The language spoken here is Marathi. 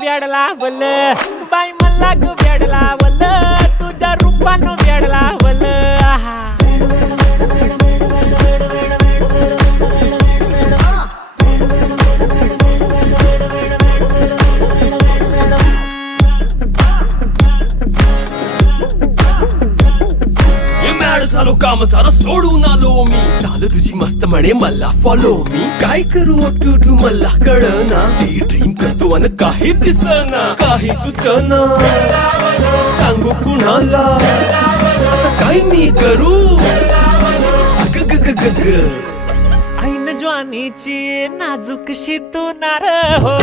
वेडला वल बाई मला ग वेडला वल तुझ्या रूपानं वेडला वल झालो काम सारा सोडून आलो मी झालं तुझी मस्त म्हणे मला फॉलो मी काय करू टू मला कळना ती ड्रीम करतो आणि काही दिसना काही सुचना सांगू कुणाला आता काय मी करू अग ग ग ग ग ऐन ज्वानीची नाजूक शी तू नार हो